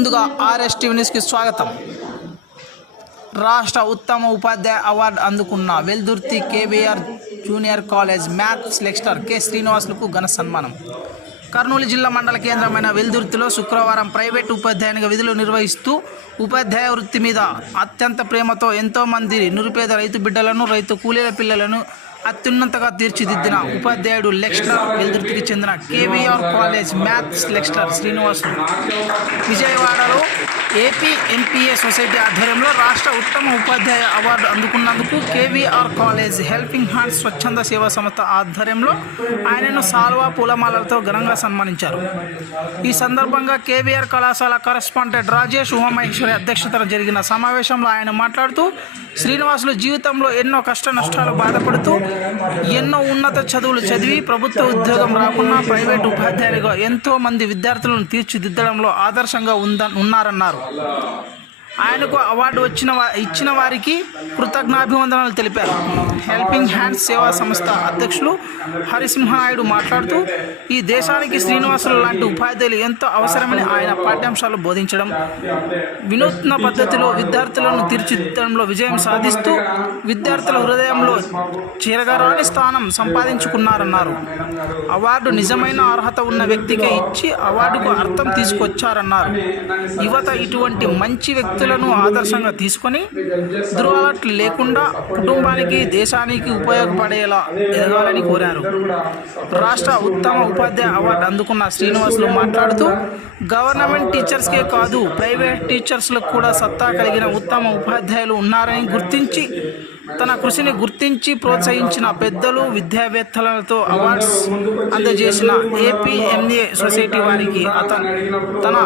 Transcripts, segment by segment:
ముందుగా ఆర్ఎస్టీవీ న్యూస్కి స్వాగతం. రాష్ట్ర ఉత్తమ ఉపాధ్యాయ అవార్డు అందుకున్న Veldurthi KVR junior college maths lecturer K శ్రీనివాసులకు ఘన సన్మానం. కర్నూలు జిల్లా మండల కేంద్రమైన వెల్దుర్తిలో శుక్రవారం ప్రైవేటు ఉపాధ్యాయునిగా విధులు నిర్వహిస్తూ ఉపాధ్యాయ వృత్తి మీద అత్యంత ప్రేమతో ఎంతోమంది నిరుపేద రైతు బిడ్డలను, రైతు కూలీల పిల్లలను అత్యున్నతగా తీర్చిదిద్దిన ఉపాధ్యాయుడు లెక్చరర్ వెల్దుర్తికి చెందిన KVR college maths lecturer Srinivasulu విజయవాడలో ఏపీ ఎంపీఏ సొసైటీ ఆధ్వర్యంలో రాష్ట్ర ఉత్తమ ఉపాధ్యాయ అవార్డు అందుకున్నందుకు కేవీఆర్ కాలేజ్ హెల్పింగ్ హ్యాండ్స్ స్వచ్ఛంద సేవా సంస్థ ఆధ్వర్యంలో ఆయనను సాల్వా పూలమాలలతో ఘనంగా సన్మానించారు. ఈ సందర్భంగా కేవీఆర్ కళాశాల కరెస్పాండెంట్ రాజేష్ ఉమామహేశ్వరి అధ్యక్షతన జరిగిన సమావేశంలో ఆయన మాట్లాడుతూ శ్రీనివాసులు జీవితంలో ఎన్నో కష్ట నష్టాలు బాధపడుతూ ఎన్నో ఉన్నత చదువులు చదివి ప్రభుత్వ ఉద్యోగం రాకున్నా ప్రైవేటు ఉపాధ్యాయులుగా ఎంతో మంది విద్యార్థులను తీర్చిదిద్దడంలో ఆదర్శంగా ఉన్నారన్నారు. ఆయనకు అవార్డు ఇచ్చిన వారికి కృతజ్ఞాభివందనాలు తెలిపారు. హెల్పింగ్ హ్యాండ్స్ సేవా సంస్థ అధ్యక్షులు హరిసింహనాయుడు మాట్లాడుతూ ఈ దేశానికి శ్రీనివాసులు లాంటి ఉపాధ్యాయులు ఎంతో అవసరమని ఆయన పాఠ్యాంశాలు బోధించడం, వినూత్న పద్ధతిలో విద్యార్థులను తీర్చిదిద్దడంలో విజయం సాధిస్తూ విద్యార్థుల హృదయంలో చిరగరాని స్థానం సంపాదించుకున్నారన్నారు. అవార్డు నిజమైన అర్హత ఉన్న వ్యక్తికే ఇచ్చి అవార్డుకు అర్థం తీసుకొచ్చారన్నారు. యువత ఇటువంటి మంచి వ్యక్తులను ఆదర్శంగా తీసుకొని దురలవాట్లు లేకుండా కుటుంబానికి, దేశానికి ఉపయోగపడేలా ఎదగాలని కోరారు. రాష్ట్ర ఉత్తమ ఉపాధ్యాయ అవార్డు అందుకున్న శ్రీనివాసులు మాట్లాడుతూ గవర్నమెంట్ టీచర్స్కే కాదు ప్రైవేట్ టీచర్స్లకు కూడా సత్తా కలిగిన ఉత్తమ ఉపాధ్యాయులు ఉన్నారని గుర్తించి తన కృషిని గుర్తించి ప్రోత్సహించిన పెద్దలు, విద్యావేత్తలతో అవార్డ్స్ అందజేసిన ఏపీ ఎంఏ సొసైటీ వారికి తన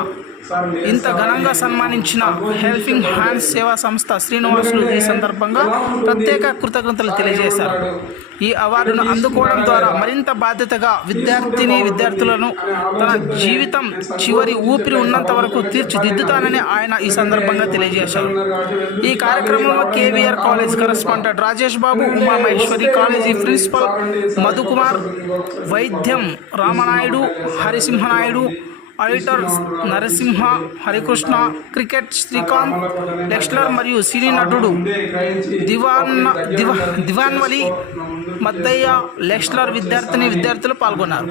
ఇంత ఘనంగా సన్మానించిన హెల్పింగ్ హ్యాండ్స్ సేవా సంస్థ శ్రీనివాసులు ఈ సందర్భంగా ప్రత్యేక కృతజ్ఞతలు తెలియజేశారు. ఈ అవార్డును అందుకోవడం ద్వారా మరింత బాధ్యతగా విద్యార్థులను తన జీవితం చివరి ఊపిరి ఉన్నంత వరకు తీర్చిదిద్దుతానని ఆయన ఈ సందర్భంగా తెలియజేశారు. ఈ కార్యక్రమంలో KVR college correspondent Rajesh Babu, Umamaheswari college principal Madhukumar, Vaidyam Ramanaidu, Harisimhanaidu, auditor Narasimha, Harikrishna, cricket Srikanth, lecturer మరియు సినీ నటుడు దివాన్వలి మద్దయ్య, లెక్చరర్ విద్యార్థులు పాల్గొన్నారు.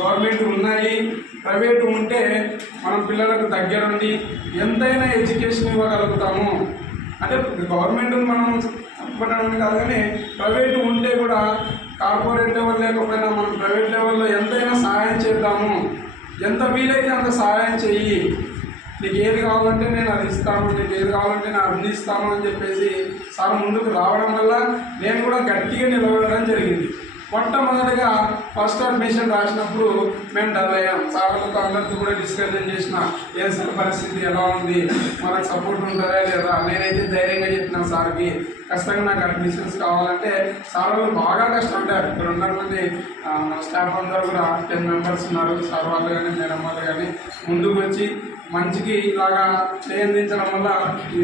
గవర్నమెంట్ ఉన్నాయి, ప్రైవేట్ ఉంటే మనం పిల్లలకు దగ్గరుండి ఎంతైనా ఎడ్యుకేషన్ ఇవ్వగలుగుతాము. అంటే గవర్నమెంట్ మనం చెప్పడం కాదు, కానీ ప్రైవేట్ ఉంటే కూడా కార్పొరేట్ లెవెల్ లేకపోయినా మనం ప్రైవేట్ లెవెల్లో ఎంతైనా సహాయం చేద్దాము. ఎంత వీలైతే అంత సహాయం చెయ్యి, నీకు ఏది కావాలంటే నేను అది ఇస్తాను, నీకు ఏది కావాలంటే నేను అందిస్తాను అని చెప్పేసి సార్ ముందుకు రావడం వల్ల నేను కూడా గట్టిగా నిలబడడం జరిగింది. మొట్టమొదటిగా ఫస్ట్ అడ్మిషన్ రాసినప్పుడు మేము డల్ అయ్యాం. సార్లతో అందరితో కూడా డిస్కషన్ చేసిన ఏం సార్ పరిస్థితి ఎలా ఉంది, మనకు సపోర్ట్ ఉంటుందా లేదా. నేనైతే ధైర్యంగా చెప్పిన సార్కి ఖచ్చితంగా నాకు అడ్మిషన్స్ కావాలంటే సార్ వాళ్ళు బాగా కష్టపడ్డారు. ఇక్కడ 100 మంది స్టాఫ్ అందరూ కూడా 10 మెంబర్స్ ఉన్నారు. సార్ వాళ్ళు కానీ మేడం వాళ్ళు కానీ ముందుకు వచ్చి మంచికి ఇలాగా చేయించడం వల్ల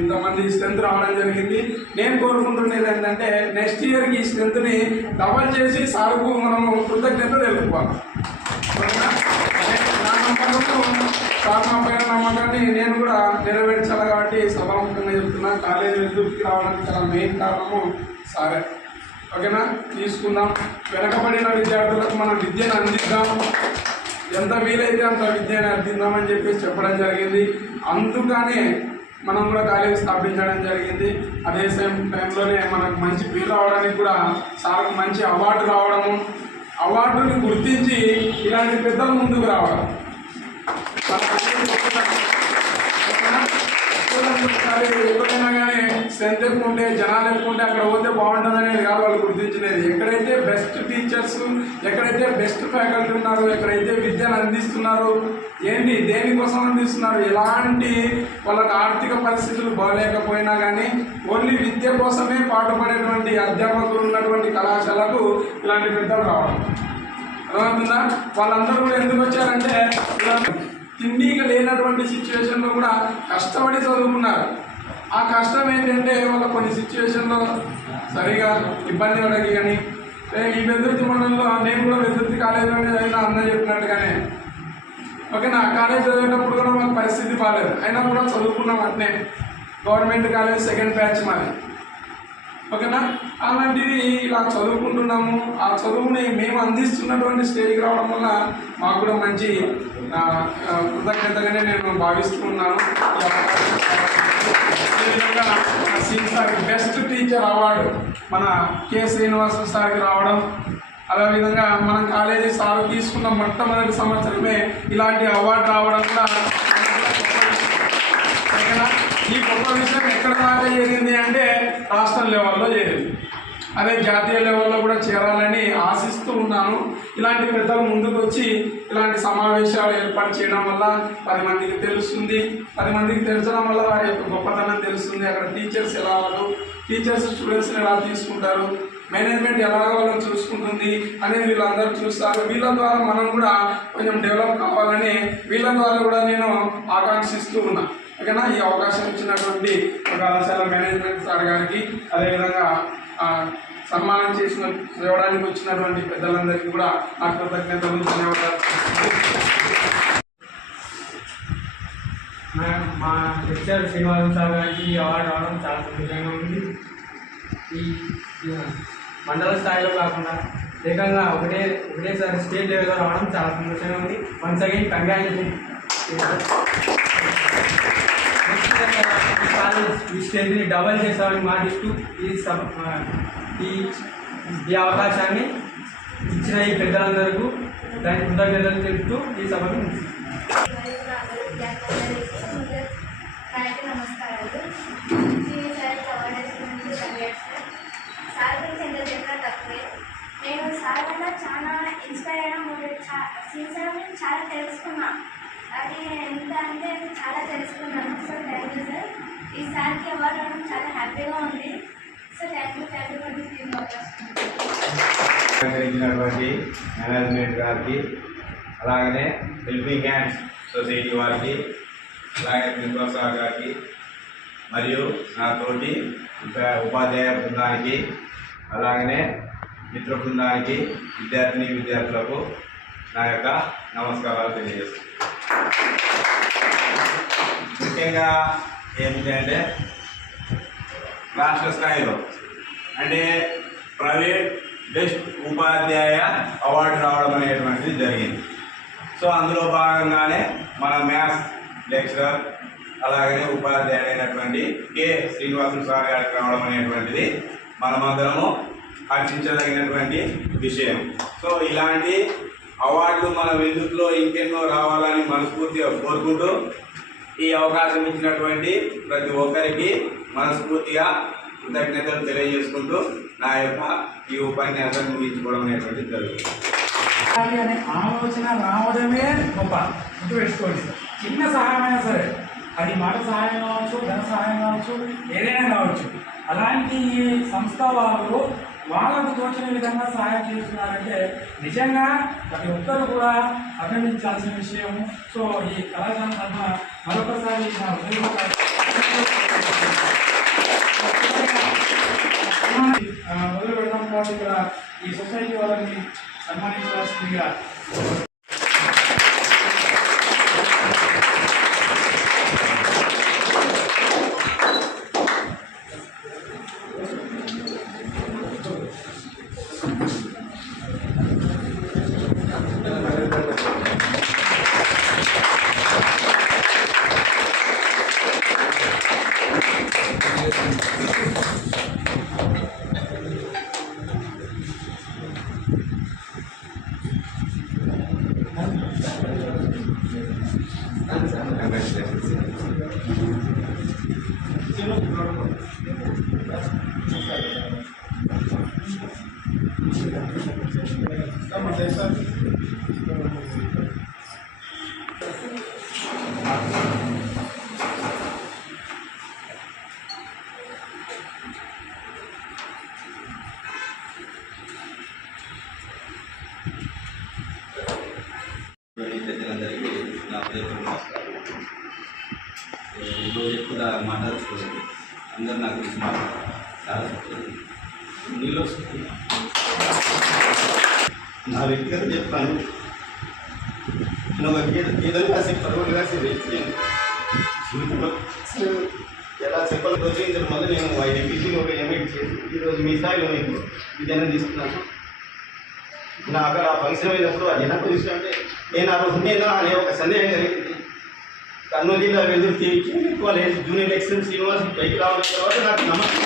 ఇంతమంది స్ట్రెంత్ రావడం జరిగింది. నేను కోరుకుంటున్నది ఏంటంటే నెక్స్ట్ ఇయర్కి ఈ స్ట్రెంత్ని డబల్ చేసి సార్కు మనము కృతజ్ఞతలు తెలుపుకోవాలి. నా నమ్మకంలో సార్ మా పైన నమ్మకాన్ని నేను కూడా నెరవేర్చాలి. కాబట్టి సభాముఖంగా చెప్తున్నా, కాలేజీ వెల్దుర్తికి రావడానికి చాలా మెయిన్ కారణము సారే. ఓకేనా, తీసుకుందాం. వెనకబడిన విద్యార్థులకు మనం విద్యను అందిద్దాం, ఎంత వీలైతే అంత విద్యను అందిద్దామని చెప్పేసి చెప్పడం జరిగింది. అందుకనే మనం కూడా కాలేజీ స్థాపించడం జరిగింది. అదే సేమ్ టైంలోనే మనకు మంచి పేరు రావడానికి కూడా సార్కు మంచి అవార్డు రావడము, అవార్డుని గుర్తించి ఇలాంటి పెద్దల ముందుకు రావడం. ఎక్కడైనా కానీ స్ట్రెంత్ ఎక్కువ ఉంటే, జనాలు ఎక్కువ ఉంటే అక్కడ పోతే బాగుంటుంది అనేది కాదు వాళ్ళు గుర్తించినది. ఎక్కడైతే బెస్ట్ టీచర్స్, ఎక్కడైతే బెస్ట్ ఫ్యాకల్టీ ఉన్నారో, ఎక్కడైతే విద్యను అందిస్తున్నారో, దేనికోసం అందిస్తున్నారు, ఎలాంటి వాళ్ళకి ఆర్థిక పరిస్థితులు బాగలేకపోయినా కానీ ఓన్లీ విద్య కోసమే పాటుపడేటువంటి అధ్యాపకులు ఉన్నటువంటి కళాశాలకు ఇలాంటి పెద్దలు రావడం అర్థమవుతుందా. వాళ్ళందరూ కూడా ఎందుకు వచ్చారంటే తిండిగా లేనటువంటి సిచ్యువేషన్లో కూడా కష్టపడి చదువుకున్నారు. ఆ కష్టం ఏంటంటే వాళ్ళ కొన్ని సిచ్యువేషన్లో సరిగా ఇబ్బంది పడకి కానీ ఈ వెల్దుర్తి మండలంలో నేను కూడా వెల్దుర్తి కాలేజీలోనే చదివిన అన్న చెప్పినట్టుగానే ఓకేనా. కాలేజ్ చదివేటప్పుడు కూడా మాకు పరిస్థితి బాగాలేదు, అయినా కూడా చదువుకున్నాం అట్నే. గవర్నమెంట్ కాలేజ్ సెకండ్ బ్యాచ్ మాది, ఓకేనా. అలాంటిది ఇలా చదువుకుంటున్నాము. ఆ చదువుని మేము అందిస్తున్నటువంటి స్టేజ్కి రావడం వల్ల మాకు కూడా మంచి కృతజ్ఞతగానే నేను భావిస్తున్నాను. అదేవిధంగా సార్ బెస్ట్ టీచర్ అవార్డు మన కె శ్రీనివాస సార్కి రావడం, అదేవిధంగా మన కాలేజీ సార్ తీసుకున్న మొట్టమొదటి సంవత్సరమే ఇలాంటి అవార్డు రావడం కూడా ఈ గొప్ప విషయం ఎక్కడ దాకా జరిగింది అంటే రాష్ట్ర లెవెల్లో జరిగింది. అదే జాతీయ లెవెల్లో కూడా చేరాలని ఆశిస్తూ ఉన్నాను. ఇలాంటి పెద్దలు ముందుకు వచ్చి ఇలాంటి సమావేశాలు ఏర్పాటు చేయడం వల్ల 10 మందికి తెలుస్తుంది. 10 మందికి తెలిసడం వల్ల వారి యొక్క గొప్పతనం తెలుస్తుంది. అక్కడ టీచర్స్ ఎలా వాళ్ళు, టీచర్స్ స్టూడెంట్స్ని ఎలా తీసుకుంటారు, మేనేజ్మెంట్ ఎలాగో వాళ్ళని చూసుకుంటుంది అనేది వీళ్ళందరూ చూస్తారు. వీళ్ళ ద్వారా మనం కూడా కొంచెం డెవలప్ కావాలని వీళ్ళ ద్వారా కూడా నేను ఆకాంక్షిస్తూ ఉన్నా, ఓకేనా. ఈ అవకాశం ఇచ్చినటువంటి కళాశాల మేనేజ్మెంట్ సార్ గారికి, అదేవిధంగా సన్మానం చేయడానికి వచ్చినటువంటి పెద్దలందరికీ కూడా నా కృతజ్ఞతలు, ధన్యవాదాలు. మా లెక్చర్ శ్రీనివాస సార్ గారికి ఈ అవార్డు రావడం చాలా సంతోషంగా ఉంది. ఈ మండల స్థాయిలో కాకుండా ఏకంగా ఒకటేసారి స్టేట్ లెవెల్లో రావడం చాలా సంతోషంగా ఉంది. Once again congratulation. ఈ స్టేజ్ని డబల్ చేస్తామని మాటిస్తూ ఈ అవకాశాన్ని ఇచ్చిన ఈ పెద్దలందరికీ దాని కృతజ్ఞతలు తెలుపుతూ ఈ సభను నమస్కారాలు. సార్ గురించి ఎంత చెప్పినా తక్కువే. నేను సార్ వల్ల చాలా ఇన్స్పైర్ అయినా, సిన్సియర్ గురించి చాలా తెలుసుకున్నా. అది ఎంత అంటే చాలా తెలుసుకున్నాను. So thank you sir. ఈ సార్కి అవార్డు రావడం చాలా హ్యాపీగా ఉంది. So thank you for this సహకరించినటువంటి మేనేజ్మెంట్ గారికి, అలాగనే హెల్పింగ్ హ్యాండ్స్ సొసైటీ వారికి, అలాగే ప్రిన్సిపల్ సార్ గారికి, మరియు నా తోటి ఉపాధ్యాయ బృందానికి, అలాగనే మిత్ర బృందానికి, విద్యార్థులకు నా యొక్క నమస్కారాలు తెలియజేస్తున్నాను. ముఖ్యంగా ఏమిటంటే రాష్ట్ర స్థాయిలో అంటే ప్రైవేట్ బెస్ట్ ఉపాధ్యాయ అవార్డు రావడం అనేటువంటిది జరిగింది. సో అందులో భాగంగానే మన మ్యాథ్స్ లెక్చరర్ అలాగనే ఉపాధ్యాయుడు అయినటువంటి కె శ్రీనివాసన్ సార్ గారికి రావడం అనేటువంటిది మనమందరము హర్షించదగినటువంటి విషయం. సో ఇలాంటి అవార్డులు మన వెల్దుర్తిలో ఇంకెన్నో రావాలని మనస్ఫూర్తిగా కోరుకుంటూ ఈ అవకాశం ఇచ్చినటువంటి ప్రతి ఒక్కరికి మనస్ఫూర్తిగా కృతజ్ఞతలు తెలియజేసుకుంటూ నా యొక్క ఈ ఉపన్యాసాన్ని ముగించుకోవడం అనేటువంటిది జరుగుతుంది. అనే ఆలోచన రావడమే గొప్ప. గుర్తుపెట్టుకోండి, చిన్న సహాయమైనా సరే, అది మాట సహాయం కావచ్చు, ధన సహాయం కావచ్చు, ఏదైనా కావచ్చు. అలాంటి సంస్థ వాళ్ళు వాళ్ళకు తోచిన విధంగా సహాయం చేస్తున్నారంటే నిజంగా ప్రతి ఒక్కరు కూడా అభినందించాల్సిన విషయం. సో ఈ కళాశాల తరఫున మరొకసారి నా మొదలు పెడతాం కాబట్టి ఇక్కడ ఈ సొసైటీ వాళ్ళని సన్మానించాల్సిందిగా పెద్దలందరికీ నా హృదయపూర్వక నమస్కారం. రోజు ఎక్కువ మాట్లాడుకోలేదు. అందరూ నాకు తెలిసి మాట్లాడతారు. చాలా నీళ్ళు వస్తుంది. నా వ్యక్తిగత చెప్తాను. నేను ఒక గీతలు కాసి పరువులు కాసి వ్యక్తి ఎలా చెప్పాలి ప్రోత్సహించడం వల్ల నేను 5 ఎంపీసీలు ఒక ఎంఐ చేసి ఈరోజు మీ స్థాయిలో మీకు విద్యను తీసుకున్నాను. నాకు అక్కడ ఆ ఫంక్షన్ అయినప్పుడు అది ఎలా చూసినట్టే నేను ఆ రోజు నేనా అనే ఒక సందేహం కలిగింది. కర్నూలు జిల్లా Veldurthi college junior excellence university పైకి రావడం తర్వాత నాకు నమ్మకం.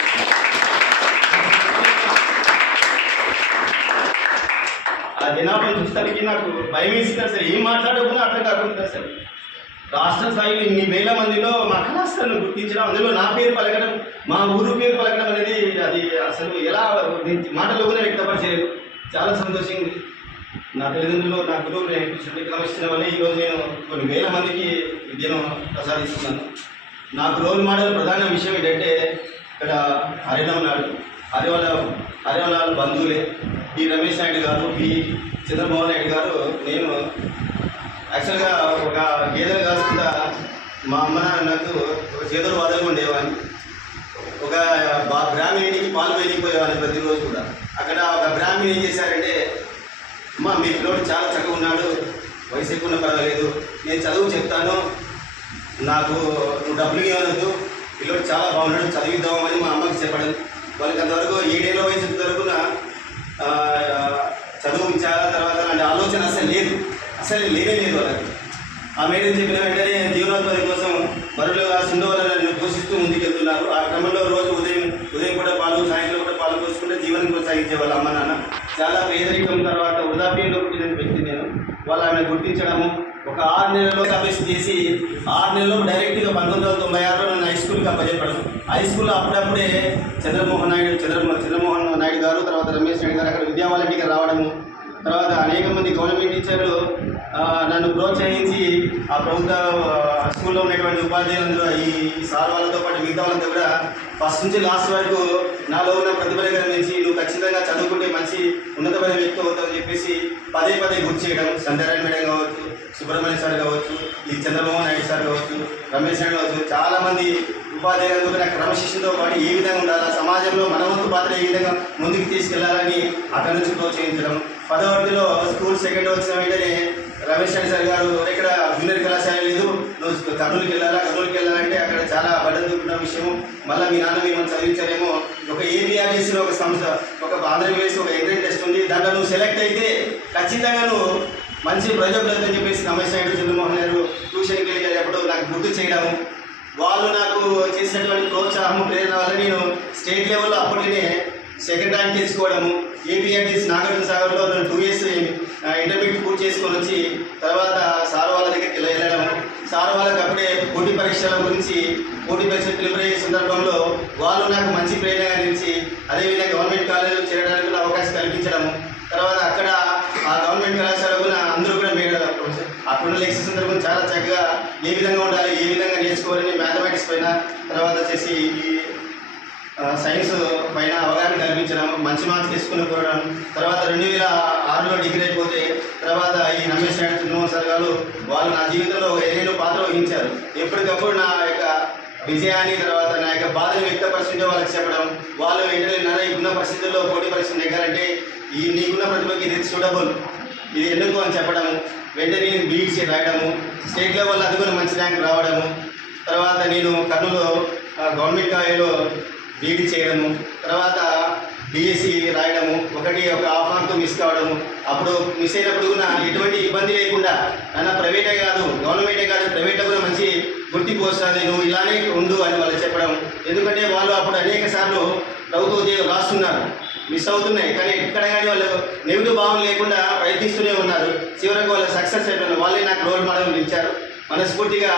ఆ జనాభా చూస్తానికి నాకు భయం వేసింది. సార్ ఏం మాట్లాడకుండా అర్థం కాకుండా సార్ రాష్ట్ర స్థాయిలో ఇన్ని వేల మందిలో మా కళాశాలను గుర్తించడం, అందులో నా పేరు పలకడం, మా ఊరు పేరు పలకడం అనేది అది అసలు ఎలా మాటలు కూడా వ్యక్తపరిచలేదు. చాలా సంతోషంగా ఉంది. నా తల్లిదండ్రులు నా గురువులు నేర్పించిన క్రమశిక్షణ వల్ల ఈరోజు నేను కొన్ని వేల మందికి విద్యను ప్రసాదిస్తున్నాను. నాకు రోల్ మోడల్ ప్రధాన విషయం ఏంటంటే ఇక్కడ హరివనాడు బంధువులే పి రమేష్ నాయుడు గారు, పి చంద్రమోహన్ నాయుడు గారు. నేను యాక్చువల్గా ఒక గేదెలు కాసుకుంటా మా అమ్మ నాన్న నాకు ఒక చేతులు వదలు ఉండేవాడిని. ఒక బ్రాహ్మణికి పాలు వేయకపోయేవాడిని ప్రతిరోజు కూడా. అక్కడ ఒక బ్రాహ్మణి ఏం చేశారంటే, అమ్మ మీ పిల్లోడు చాలా చక్కగా ఉన్నాడు, వయసు ఎక్కువ పర్వాలేదు, నేను చదువు చెప్తాను, నాకు నువ్వు డబ్బులు ఇవ్వనొద్దు, పిల్లోడు చాలా బాగున్నాడు, చదివిద్దామని మా అమ్మకి చెప్పడం. వాళ్ళకి అంతవరకు 7 ఏళ్ళ వయసు వరకున చదువు ఇచ్చారా తర్వాత అలాంటి ఆలోచన అసలు లేదు వాళ్ళకి. ఆ మేడం చెప్పిన వెంటనే జీవనోపాధి కోసం మరులుగా సుందరవలను పోషిస్తూ ముందుకెళ్తున్నారు. ఆ క్రమంలో రోజు ఉదయం కూడా పాలు, సాయంత్రం కూడా పాలు పోసుకుంటే జీవనం కొనసాగించే వాళ్ళ అమ్మ నాన్న. చాలా పేదరికం తర్వాత వృద్ధాప్యంలో పుట్టిన వ్యక్తి నేను. వాళ్ళు ఆమె గుర్తించడము, ఒక 6 నెలల్లో అభ్యసి చేసి 6 నెలల్లో డైరెక్ట్గా 1996లో నన్ను హై స్కూల్కి అప్పచెప్పడం. హై స్కూల్లో అప్పుడప్పుడే చంద్రమోహన్ నాయుడు గారు, తర్వాత రమేష్ నాయుడు గారు అక్కడ విద్యా వాలంటీర్గా రావడము, తర్వాత అనేక మంది గవర్నమెంట్ టీచర్లు నన్ను ప్రోత్సహించి ఆ ప్రభుత్వ స్కూల్లో ఉన్నటువంటి ఉపాధ్యాయులందరూ ఈ సార్ వాళ్ళతో పాటు మిగతా వాళ్ళతో కూడా ఫస్ట్ నుంచి లాస్ట్ వరకు నాలో ఉన్న ప్రతిభను గమనించి నువ్వు ఖచ్చితంగా చదువుకుంటే మంచి ఉన్నతమైన వ్యక్తి అవుతావని చెప్పేసి పదే గుర్తు చేయడం. సంధ్యారాయణ మేడం కావచ్చు, సుబ్రహ్మణ్య సార్ కావచ్చు, ఈ చంద్రమోహన్ నాయుడు సార్ కావచ్చు, రమేష్ నాయుడు కావచ్చు, చాలామంది ఉపాధ్యాయులందరూ నా క్రమశిక్షణతో పాటు ఏ విధంగా ఉండాలా, సమాజంలో మన వంతు పాత్ర ఏ విధంగా ముందుకు తీసుకెళ్లాలని అక్కడి నుంచి ప్రోత్సహించడం. 10వ తరగతిలో స్కూల్ సెకండ్ వచ్చిన వెంటనే రమేష్ నాయుడు సార్ గారు ఇక్కడ జూనియర్ కళాశాల లేదు, నువ్వు కర్నూలుకి వెళ్ళాలంటే అక్కడ చాలా బడ్డ దూకున్న విషయము, మళ్ళీ మీ నాన్న మిమ్మల్ని చదివించారేమో, ఒక ఏపీఆర్ఎస్లో ఒక సంస్థ, ఒక ఆంధ్రప్రదేశ్ ఒక ఎంట్రీ టెస్ట్ ఉంది, దాంట్లో నువ్వు సెలెక్ట్ అయితే ఖచ్చితంగా నువ్వు మంచి ప్రయోజనం అని చెప్పేసి రమేష్ నాయుడు, చంద్రమోహన్ గారు ట్యూషన్కి వెళ్ళేటప్పుడు నాకు గుర్తు చేయడము, వాళ్ళు నాకు చేసినటువంటి ప్రోత్సాహము, ప్రేరణ వల్ల నేను స్టేట్ లెవెల్లో అప్పటినే సెకండ్ ర్యాంక్ తెచ్చుకోవడము. ఏపీఆర్టీసీ నాగార్జున సాగర్లో 2 years ఇంటర్మీడియట్ పూర్తి చేసుకొని వచ్చి తర్వాత సార్ వాళ్ళ దగ్గరికి వెళ్ళడము. సార్ వాళ్ళకి అప్పుడే పోటీ పరీక్షల గురించి ప్రిపేర్ అయ్యే సందర్భంలో వాళ్ళు నాకు మంచి ప్రేరణ అందించి అదేవిధంగా గవర్నమెంట్ కాలేజీలో చేరడానికి అవకాశం కల్పించడము. తర్వాత అక్కడ ఆ గవర్నమెంట్ కళాశాలకు అందరూ కూడా అప్పుడున్న లెక్చర్స్ అందరూ కూడా చాలా చక్కగా ఏ విధంగా ఉండాలి, ఏ విధంగా నేర్చుకోవాలని మ్యాథమెటిక్స్ పైన, తర్వాత వచ్చేసి ఈ సైన్స్ పైన అవగాహన కల్పించడం, మంచి మార్క్స్ తీసుకుని పోవడం. తర్వాత 2006లో డిగ్రీ అయిపోతే తర్వాత ఈ రమేష్ నాయుడు, చంద్రమోహన్ సార్ గారు వాళ్ళు నా జీవితంలో ఏదైనా పాత్ర వహించారు. ఎప్పటికప్పుడు నా యొక్క విజయాన్ని, తర్వాత నా యొక్క బాధను వ్యక్తపరిచిందో వాళ్ళకి చెప్పడం. వాళ్ళు వెంటనే ఇప్పుడున్న పరిస్థితుల్లో పోటీ పరీక్షలు నెగ్గాలంటే ఈ నీకున్న ప్రతిభకి ఇది సూటబుల్, ఇది ఎందుకు అని చెప్పడము. వెంటనే నేను బీఈసీ రాయడము, స్టేట్ లెవెల్లో అది కూడా మంచి ర్యాంక్ రావడము. తర్వాత నేను కర్నూలు గవర్నమెంట్ కాలేజీలో బీఈడీ చేయడము, తర్వాత బీఎస్సీ రాయడము, ఒక హాఫ్ మార్క్తో మిస్ కావడము. అప్పుడు మిస్ అయినప్పుడు కూడా ఎటువంటి ఇబ్బంది లేకుండా అయినా ప్రైవేటే కాదు, గవర్నమెంటే కాదు, ప్రైవేట్లో కూడా మంచి గుర్తింపు వస్తుంది, నువ్వు ఇలానే ఉండు అని వాళ్ళు చెప్పడం. ఎందుకంటే వాళ్ళు అప్పుడు అనేక సార్లు ప్రభుత్వ ఉద్యోగం రాస్తున్నారు, మిస్ అవుతున్నాయి, కానీ ఎక్కడ కానీ వాళ్ళు నెగిటివ్ భావం లేకుండా ప్రయత్నిస్తూనే ఉన్నారు. చివరికి వాళ్ళు సక్సెస్ అయిపోయినారు. వాళ్ళే నాకు రోల్ మోడల్ ఇచ్చారు. మనస్ఫూర్తిగా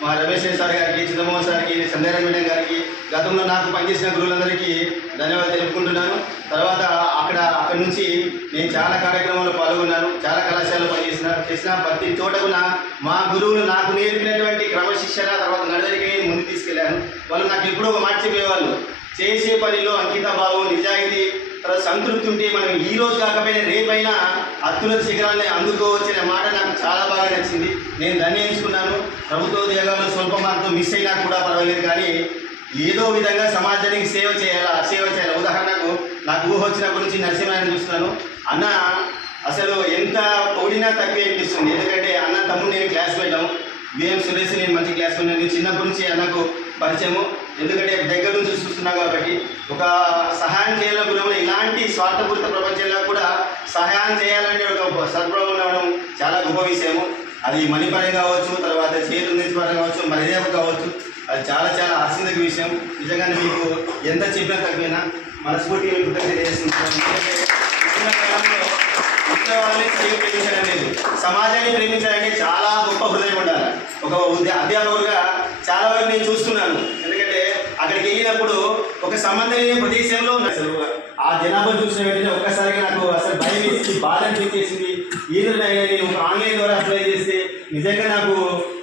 మా రమేష్ సార్ గారికి, చంద్రమోహన్ సార్కి, సంధ్యారాయణ మేడం గారికి, గతంలో నాకు పనిచేసిన గురువులందరికీ ధన్యవాదాలు తెలుపుకుంటున్నాను. తర్వాత అక్కడి నుంచి నేను చాలా కార్యక్రమాల్లో పాల్గొన్నాను, చాలా కళాశాలలో చేసిన ప్రతి చోట కూడా మా గురువులు నాకు నేర్పినటువంటి క్రమశిక్షణ, తర్వాత నడవడికి ముందు తీసుకెళ్లాను. వాళ్ళు నాకు ఎప్పుడో ఒక మాట చెప్పేవాళ్ళు, చేసే పనిలో అంకిత భావం, నిజాయితీ, తర్వాత సంతృప్తి ఉంటే మనం ఈ రోజు కాకపోయినా రేపైనా అత్యున్నత శిఖరాన్ని అందుకోవచ్చనే మాట నాకు చాలా బాగా నచ్చింది. నేను ధన్యించుకున్నాను. ప్రభుత్వ ఉద్యోగాల్లో స్వల్ప మార్కుతో మిస్ అయినా కూడా పర్వాలేదు, కానీ ఏదో విధంగా సమాజానికి సేవ చేయాలి. ఉదాహరణకు నాకు ఊహ వచ్చినప్పటి నుంచి నరసింహారాయణ చూస్తున్నాను. అన్న అసలు ఎంత పొగిడినా తక్కువ అనిపిస్తుంది. ఎందుకంటే అన్న తమ్ముడు నేను క్లాస్ పెట్టాము, విఎం సురేష్ నేను మంచి క్లాస్ పెట్టాను. నేను చిన్నప్పటి నుంచి అన్నకు పరిచయము, ఎందుకంటే దగ్గర నుంచి చూస్తున్నా కాబట్టి. ఒక సహాయం చేయాలని గుణంలో ఇలాంటి స్వార్థపూరిత ప్రపంచంలో కూడా సహాయం చేయాలంటే ఒక సద్భావం ఉండడం చాలా గొప్ప విషయము. అది మనీ పరంగా కావచ్చు, తర్వాత చేతుల నుంచి పరంగా కావచ్చు, మర్యాద కావచ్చు, అది చాలా చాలా ఆశించక విషయం. నిజంగానే మీకు ఎంత చెప్పినా తక్కువైనా మనస్ఫూర్తిగా కృతజ్ఞత చేస్తున్నాను. ఇంట్లో వాళ్ళని ప్రేమించడం లేదు, సమాజాన్ని ప్రేమించాలంటే చాలా గొప్ప హృదయం ఉండాలి. ఒక అధ్యాపకులుగా చాలా వరకు నేను చూస్తున్నాను. ఎందుకంటే అక్కడికి వెళ్ళినప్పుడు ఒక సంబంధం లేని ప్రదేశంలో అసలు ఆ జనాభా చూసిన వెంటనే ఒక్కసారిగా నాకు అసలు భయం వేసి బాధ అనిపించేసింది. ఏదైనా నేను ఒక ఆన్లైన్ ద్వారా అప్లై చేస్తే నిజంగా నాకు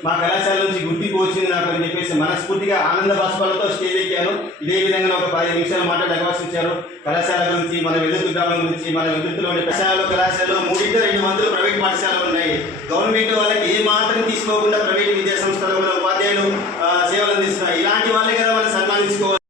మా కళాశాల నుంచి గుర్తింపు వచ్చింది నాకు అని చెప్పేసి మనస్ఫూర్తిగా ఆనంద బాష్పాలతో స్టేజ్ ఎక్కాను. ఇదే విధంగా ఒక 10 నిమిషాలు మాట్లాడే అవకాశం ఇచ్చారు. కళాశాల గురించి, మన వెలుగు గ్రామం గురించి, మన వెలుగులో ఉండే కళాశాలలో 2 మందులు ప్రైవేట్ పాఠశాలలు ఉన్నాయి. గవర్నమెంట్ వాళ్ళకి ఏ మాత్రం తీసుకోకుండా ప్రైవేట్ విద్యా సంస్థల ఉపాధ్యాయులు సేవలు అందిస్తున్నారు. ఇలాంటి వాళ్ళే కదా మనం సన్మానించుకోవాలి.